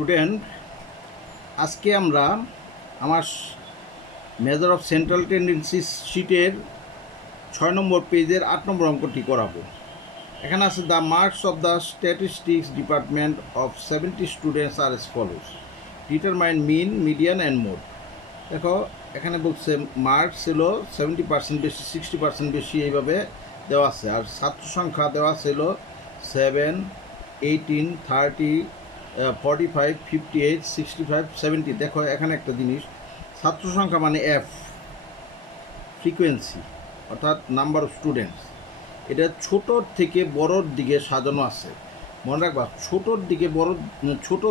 Student, আজকে আমরা আমার মেজার অফ সেন্ট্রাল টেন্ডেন্সি শিটের 6 নম্বর পেজের 8 নম্বর অঙ্কটি করাবো। এখানে আছে the marks of the statistics department of 70 students are as follows, determine mean, median and mode. দেখো এখানে বলছে মার্কস ছিল 70% বেশি, 60% বেশি, এইভাবে দেওয়া আছে। আর ছাত্র সংখ্যা দেওয়া ছিল 7, 18, 30, 45, 58, 65, 70। দেখো এখানে একটা জিনিস, ছাত্র সংখ্যা মানে এফ, ফ্রিকোয়েন্সি অর্থাৎ নাম্বার অফ স্টুডেন্টস, এটা ছোটোর থেকে বড়োর দিকে সাজানো আছে। মনে রাখবা, ছোট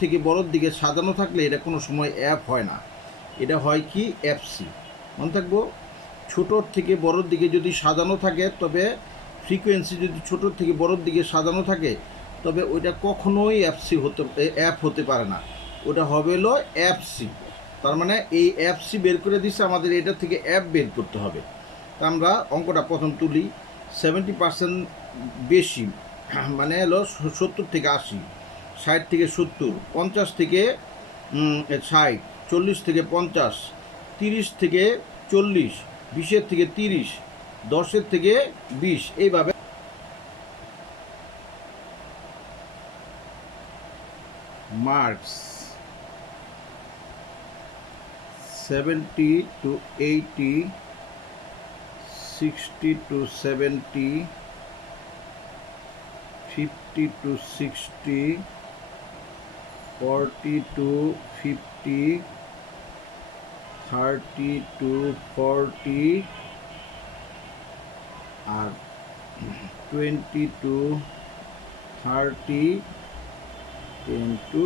থেকে বড়োর দিকে সাজানো থাকলে এটা কোনো সময় এফ হয় না, এটা হয় কি এফসি। মনে থাকবো, ছোটোর থেকে বড়োর দিকে যদি সাজানো থাকে, তবে ফ্রিকোয়েন্সি যদি ছোটোর থেকে বড়োর দিকে সাজানো থাকে, তবে ওইটা কখনোই এফ হতে পারে না, ওটা হবে হলো এফসি। তার মানে এই এফসি বের করে দিচ্ছে, আমাদের এটা থেকে এফ বের করতে হবে। তা আমরা অঙ্কটা প্রথম তুলি। 70% বেশি মানে হলো 70 থেকে 80, 60 থেকে 70, 50 থেকে 60, 40 থেকে 50, 30 থেকে 40, 20 থেকে 30, 10 থেকে 20, এইভাবে marks 70 to 80, 60 to 70, 50 to 60, 40 to 50, 30 to 40, R 20 to 30, 10 to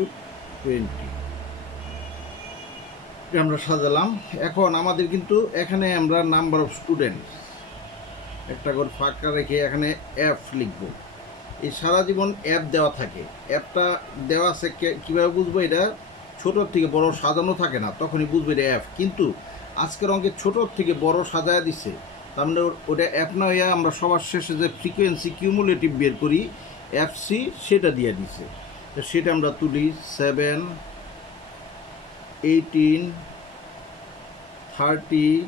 20 আমরা সাজালাম। এখন আমাদের কিন্তু এখানে আমরা নাম্বার অফ স্টুডেন্টস একটা করে ফাঁকা রেখে এখানে এফ লিখব। এই সারা জীবন অ্যাপ দেওয়া থাকে, অ্যাপটা দেওয়া আছে কীভাবে বুঝবো? এটা ছোটোর থেকে বড় সাজানো থাকে না, তখনই বুঝবো এটা অ্যাপ। কিন্তু আজকের অঙ্কে ছোটোর থেকে বড় সাজায় দিছে, তার মানে ওটা অ্যাপ না হইয়া আমরা সবার শেষে যে ফ্রিকোয়েন্সি কিউমুলেটিভ বের করি এফসি, সেটা দিয়ে দিছে। তো সেটা আমরা তুলি। 7, 18, 30,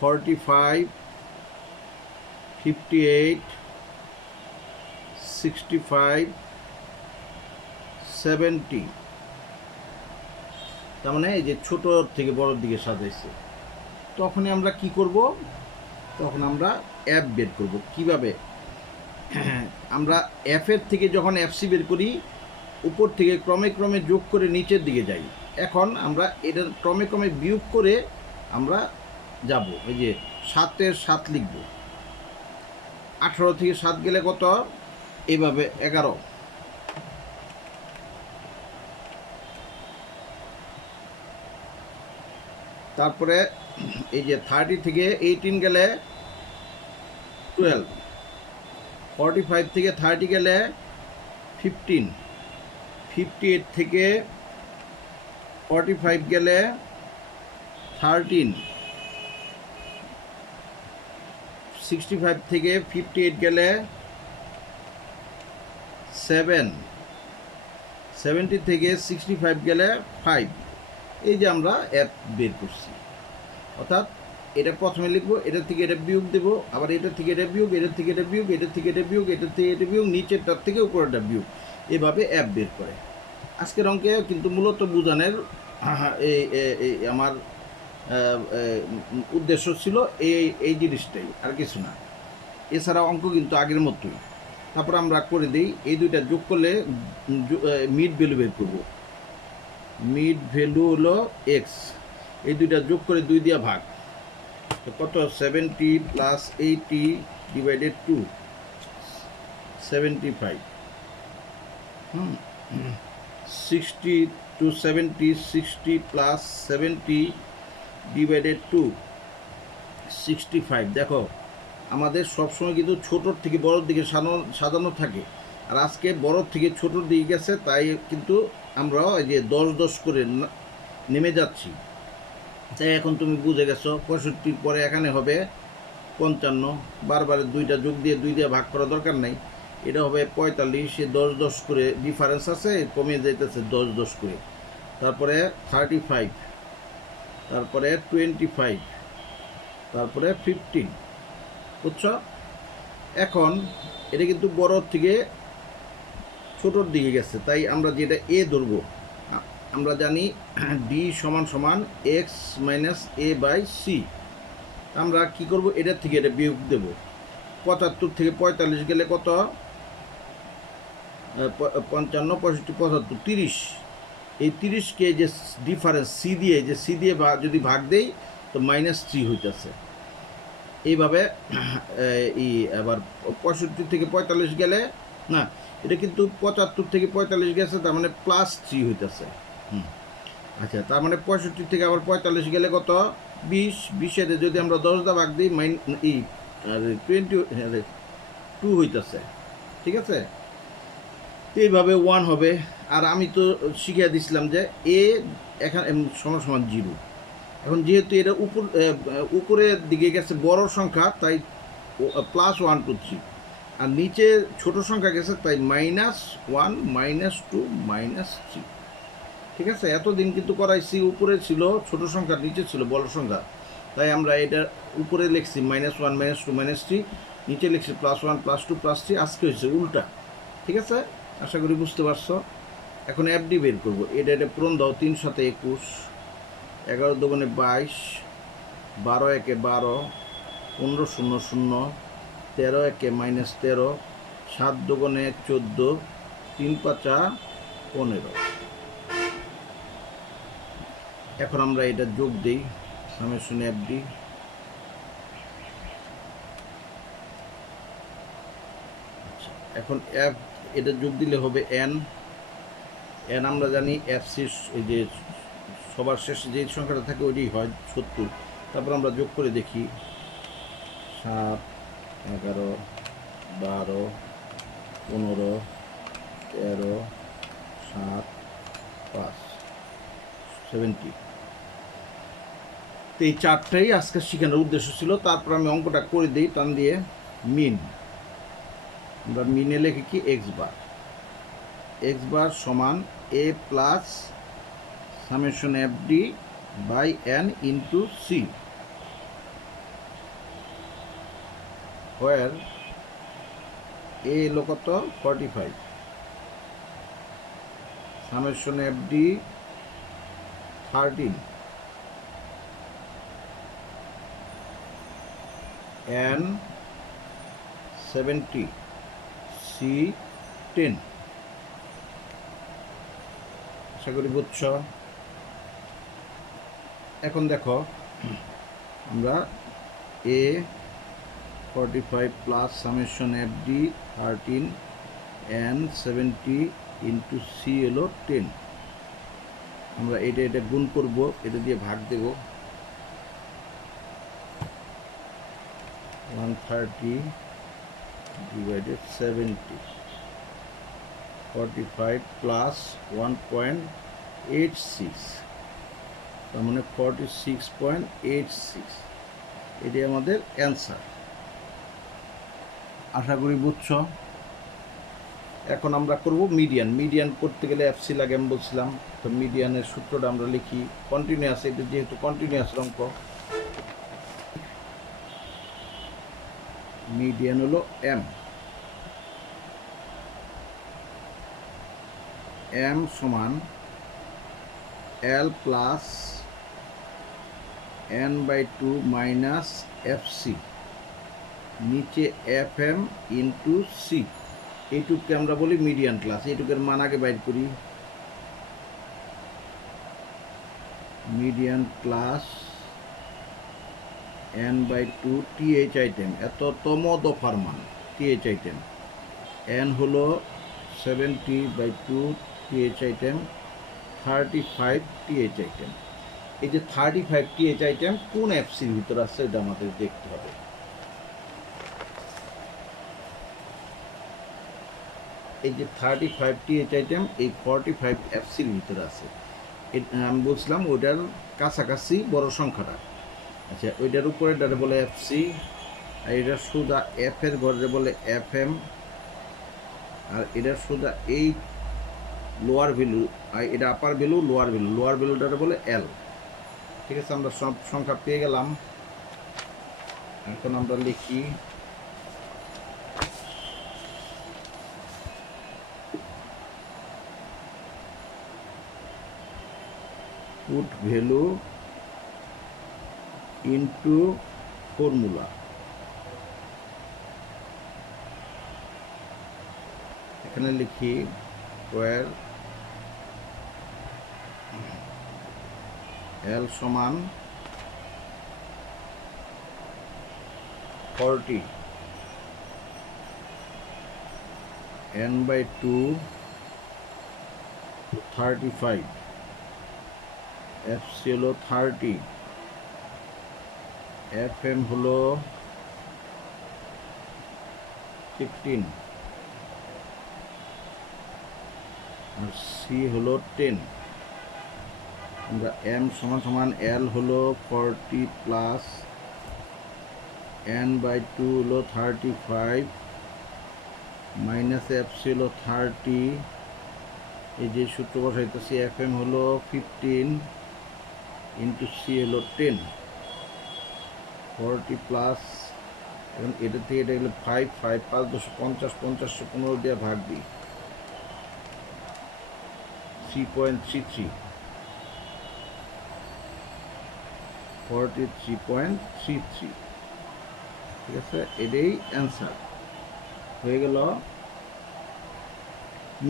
45, 58, 65, 70। তার মানে এই যে ছোটোর থেকে বড়োর দিকে সাজাইছে। তখনই আমরা কি করব? তখন আমরা অ্যাপ বের করব। কিভাবে? আমরা এফের থেকে যখন এফসি বের করি, উপর থেকে ক্রমে ক্রমে যোগ করে নিচের দিকে যাই। এখন আমরা এটা ক্রমে ক্রমে বিয়োগ করে আমরা যাব। এই যে 7-এর 7 লিখব। 18 থেকে 7 গেলে কত? এইভাবে 11। তারপরে এই যে 30 থেকে 18 গেলে 12, 45 থেকে 30 গেলে 15, 58 থেকে 45 গেলে 13, 65 থেকে 58 গেলে 7, 70 থেকে 65 গেলে 5। এই যে আমরা অ্যাপ বের করছি। অর্থাৎ এটা প্রথমে লিখবো, এটা থেকে এটা বিয়োগ দেবো, আবার এটা থেকে এটা বিয়োগ, এটা থেকে এটা বিয়োগ, এটা থেকে এটা বিয়োগ, এটা থেকে এটা বিয়োগ, নিচেরটার থেকে উপরেরটা বিয়োগ, এভাবে অ্যাপ বের করে। আজকের অঙ্কে কিন্তু মূলত বোঝানোর এই আমার উদ্দেশ্য ছিল এই জিনিসটাই, আর কিছু না। এছাড়া অঙ্ক কিন্তু আগের মতোই। তারপর আমরা করে দিই, এই দুইটা যোগ করলে মিড ভ্যালু বের করব। মিড ভ্যালু হলো এক্স, এই দুইটা যোগ করে 2 দিয়ে ভাগ, তো কত? 70 plus 80 divided 2, 75। 60 to 70, 60 plus 70 divided 2, 65। দেখো আমাদের সবসময় কিন্তু ছোটোর থেকে বড়োর দিকে সাজানো থাকে, আর আজকে বড়োর থেকে ছোটোর দিকে গেছে, তাই কিন্তু আমরা এই যে 10-10 করে নেমে যাচ্ছি। তাই এখন তুমি বুঝে গেছো 65 পরে এখানে হবে 55। বারবার দুইটা যোগ দিয়ে 2 দিয়ে ভাগ করা দরকার নাই। এটা হবে 45, 10 করে ডিফারেন্স আছে, কমিয়ে যাইতেছে 10 করে। তারপরে 35, তারপরে 25, তারপরে 15, বুঝছো? এখন এটা কিন্তু বড় থেকে ছোটোর দিকে গেছে, তাই আমরা যেটা এ ধরবো, আমরা জানি ডি সমান সমান X minus A by C. আমরা কি করব, এটার থেকে এটা বিয়োগ দেব। 75 থেকে 45 গেলে কত? 55, 65, 75, 30। এই 30কে যে ডিফারেন্স সি দিয়ে যদি ভাগ দেই তো -3 হইতেছে। এইভাবে আবার 65 থেকে 45 গেলে না, এটা কিন্তু 75 থেকে 45 গেছে, তার মানে +3 হইতেছে। আচ্ছা, তার মানে 65 থেকে আবার 45 গেলে কত? 20। 20-এর যদি আমরা 10 দা ভাগ দিই 22 হইতেছে। ঠিক আছে, এইভাবে 1 হবে। আর আমি তো শিখিয়ে দিছিলাম যে এ এখানে সমান সমান 0। এখন যেহেতু এটা উপরের দিকে গেছে বড় সংখ্যা, তাই +1 2 3, আর নিচে ছোট সংখ্যা গেছে, তাই -1 -2 -3। ঠিক আছে, এতদিন কিন্তু করাইছি উপরে ছিল ছোট সংখ্যা, নিচে ছিল বড় সংখ্যা, তাই আমরা এটা উপরে লিখছি -1 -2 -3, নিচে লিখছি +1 +2 +3। আজকে হয়েছে উল্টা। ঠিক আছে, আশা করি বুঝতে পারছো। এখন এফডি বের করবো। এটা পূরণ দাও। 3 × 7 = 21, 11 × 2 = 22, 12 × 1 = 12, 15 0 0, 13 × 1 = -13, 7 × 2 = 14, 3 × 5 = 15। এখন আমরা এটা যোগ দিই, সামেশন এফডি। আচ্ছা, এখন এটা যোগ দিলে হবে এন। আমরা জানি এফসি, এই যে সবার শেষে যে সংখ্যাটা থাকে ওইটাই হয় 70। তারপর আমরা যোগ করে দেখি, 7, 11, 12, 15, 13, 7, 5, 70। তো এই চারটাই আজকে শেখানোর উদ্দেশ্য ছিল। তারপর আমি অঙ্কটা করে দিই টান দিয়ে। মিন, আমরা মিনে লিখি কি এক্স বার সমান A plus summation f d by n into c, where A এলো কত? 45, summation f d 13, n 70, c 10। আশা করি বুঝছ। এখন দেখো, আমরা A 45 plus summation f d 13, n 70 into c এলো 10। আমরা এটা গুণ করব, এটা দিয়ে ভাগ দেব। 130 divided 70, 45 plus 1.86, তার মানে 46.86। এটাই আমাদের অ্যান্সার। আশা করি বুঝছো। এখন আমরা করব মিডিয়ান করতে গেলে এফসি লাগে আমি বলছিলাম। তো মিডিয়ানের সূত্রটা আমরা লিখি, কন্টিনিউয়াস, এটা যেহেতু কন্টিনিউয়াস অঙ্ক। মিডিয়ান হলো এম সমান L plus n/2 minus FC, নিচে এফ এম ইন্টু সি। এইটুককে আমরা বলি মিডিয়ান ক্লাস। এইটুকের মান আগে বাইর করি। Median class n/2 TH item, এত তম দফার মান টিএইচ আইটেম। এন হলো 70/2 টিএইচ আইটেম, 35 টিএইচ আইটেম। এই যে 35 টিএইচ আইটেম কোন এফসির ভিতর আছে এটা আমাদের দেখতে হবে। এই যে 35 টিএইচ আইটেম এই 45 এফসির ভিতরে আছে। আমি বলছিলাম ওইটার কাছাকাছি বড় সংখ্যাটা। আচ্ছা, ওইটার উপরে এটারে বলে এফসি, আর এটা সুদা এফ এর ঘরে বলে এফ এম, আর এটা সোজা এই লোয়ার ভ্যালু, আর এটা আপার ভ্যালু, লোয়ার ভ্যালুটা বলে এল। ঠিক আছে, আমরা সব সংখ্যা পেয়ে গেলাম। এখন আমরা লিখি পুট ভ্যালু ইনটু ফর্মুলা। এখানে লিখি স্কোয়ার এল সমান 40 n/2 35 fc হলো 30, fm হলো 15 আর c হলো 10। আমরা m সমান l হলো 40 প্লাস n/2 হলো 35 মাইনাস fc হলো 30, এই যে সূত্র বসাইতেছি, fm হলো 15 ইন্টু c হলো 10, 40 প্লাস, এখন এটা থেকে এটা গেলে 5 5 5 10 50 50 15 দিয়ে ভাগ দিই, 3.33 43.33। ঠিক আছে, এটাই অ্যান্সার হয়ে গেল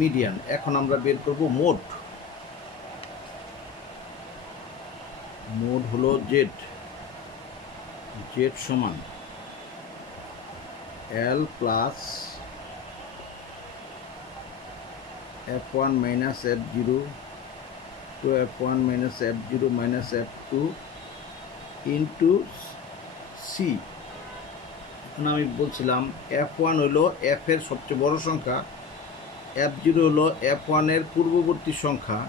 মিডিয়ান। এখন আমরা বের করব মোড। মোড হলো জেড, জেড সমান L plus f1 minus f0 two f1 minus f0 minus f2 into c. এখন আমি বলছিলাম f1 হলো f এর সবচেয়ে বড় সংখ্যা, f0 হলো f1 এর পূর্ববর্তী সংখ্যা,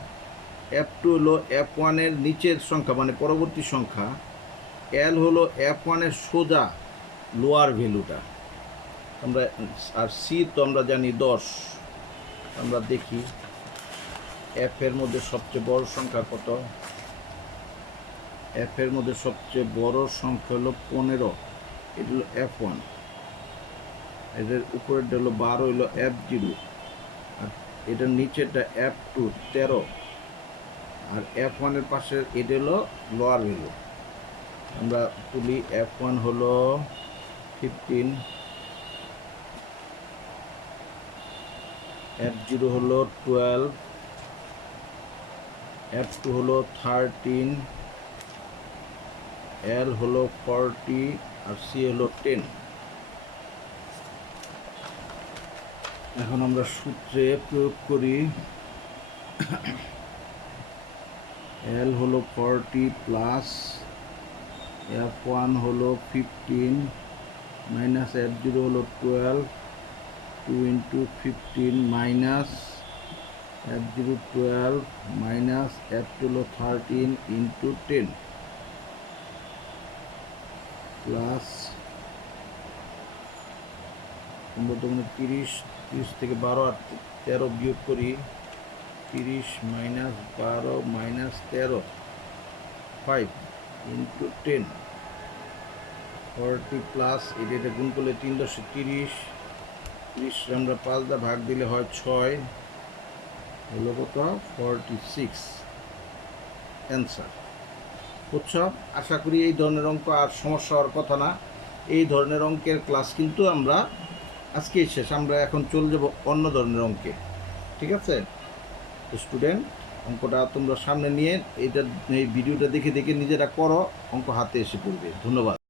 f2 হলো f1 এর নিচের সংখ্যা মানে পরবর্তী সংখ্যা, l হলো f1 এর সোজা লোয়ার ভ্যালুটা আমরা, আর c তো আমরা জানি 10। আমরা দেখি f এর মধ্যে সবচেয়ে বড় সংখ্যা কত। f এর মধ্যে সবচেয়ে বড় সংখ্যা হলো 15, এটা হলো f1, এটার উপরেরটা হলো 12 হলো f0, আর এটার নিচেরটা f2 13, আর f1 এর পাশে এটা হলো লোয়ার ভ্যালু। আমরা তুলি, f1 হলো 15, f0 হলো 12, f2 হলো 13, l হলো 40 আর c হলো 10। এখন আমরা সূত্রে প্রয়োগ করি, l হলো 40 প্লাস f1 হলো 15 মাইনাস f0 হলো 12, 2 into 15 minus f0 12 minus f2 হলো 13 ইন্টু 10 প্লাস 30 থেকে 12 আর 13 বিয়োগ করি, 30 মাইনাস 12 মাইনাস 13 5 ইন্টু 10 40 প্লাস এটা গুণ করলে 3 × 30, 30 আমরা 5 দিয়ে ভাগ দিলে হয় 6, হলো কত 46 অ্যান্সার। বুঝছো? আশা করি এই ধরনের অঙ্ক আর সমস্যা হওয়ার কথা না। এই ধরনের অঙ্কের ক্লাস কিন্তু আমরা আজকেই শেষ, আমরা এখন চলে যাব অন্য ধরনের অঙ্কে। ঠিক আছে স্টুডেন্ট, অঙ্কটা তোমরা সামনে নিয়ে এই ভিডিওটা দেখে দেখে নিজেরা করো, অঙ্ক হাতে এসে পড়বে। ধন্যবাদ।